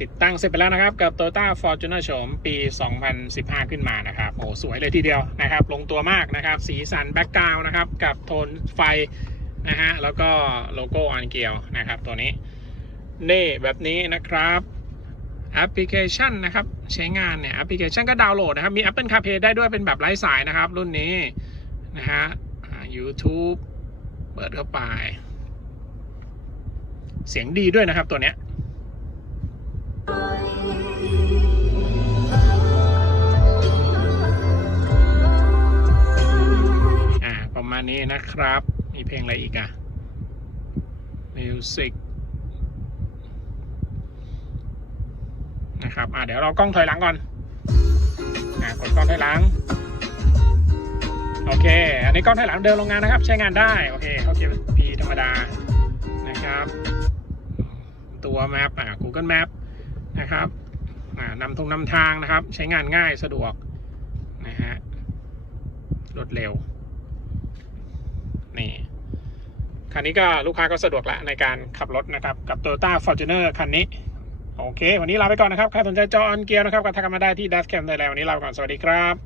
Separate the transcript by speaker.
Speaker 1: ติดตั้งเสร็จไปแล้วนะครับ กับ Toyota Fortuner โฉมปี 2015 ขึ้นมานะครับโอ้สวยเลยทีเดียวนะครับ ลงตัวมากนะครับ สีสันแบ็กกราวน์นะครับ กับโทนไฟนะฮะแล้วก็โลโก้อันเกียวนะครับ ตัวนี้นี่แบบนี้นะครับแอปพลิเคชันนะครับใช้งานเนี่ยแอปพลิเคชันก็ดาวน์โหลดนะครับ มี Apple CarPlay ได้ด้วยเป็นแบบไร้สายนะครับ รุ่นนี้นะฮะ YouTube เปิดเข้าไป เสียงดีด้วยนะครับตัวเนี้ย มาณนี้นะครับ มีเพลงอะไรอีกอะมิวสิกนะครับ อ่าเดี๋ยวเรากล้องถอยหลังก่อน อ่ากดกล้องถอยหลัง โอเค อันนี้กล้องถอยหลังเดินโรงงานนะครับ ใช้งานได้ โอเค เข้าเกียร์พีธรรมดา นะครับ ตัวแมปอ่า Google Map นะครับ อ่านำทงนำทางนะครับ ใช้งานง่ายสะดวก นะฮะ รวดเร็ว นี่ คันนี้ก็ลูกค้าก็สะดวกละในการขับรถนะครับกับ Toyota Fortuner คันนี้ โอเค วันนี้ลาไปก่อนนะครับ ใครสนใจจอออนเกียร์นะครับก็ทักกันมาได้ที่ดัสแคมได้แล้ววันนี้ลาไปก่อน สวัสดีครับ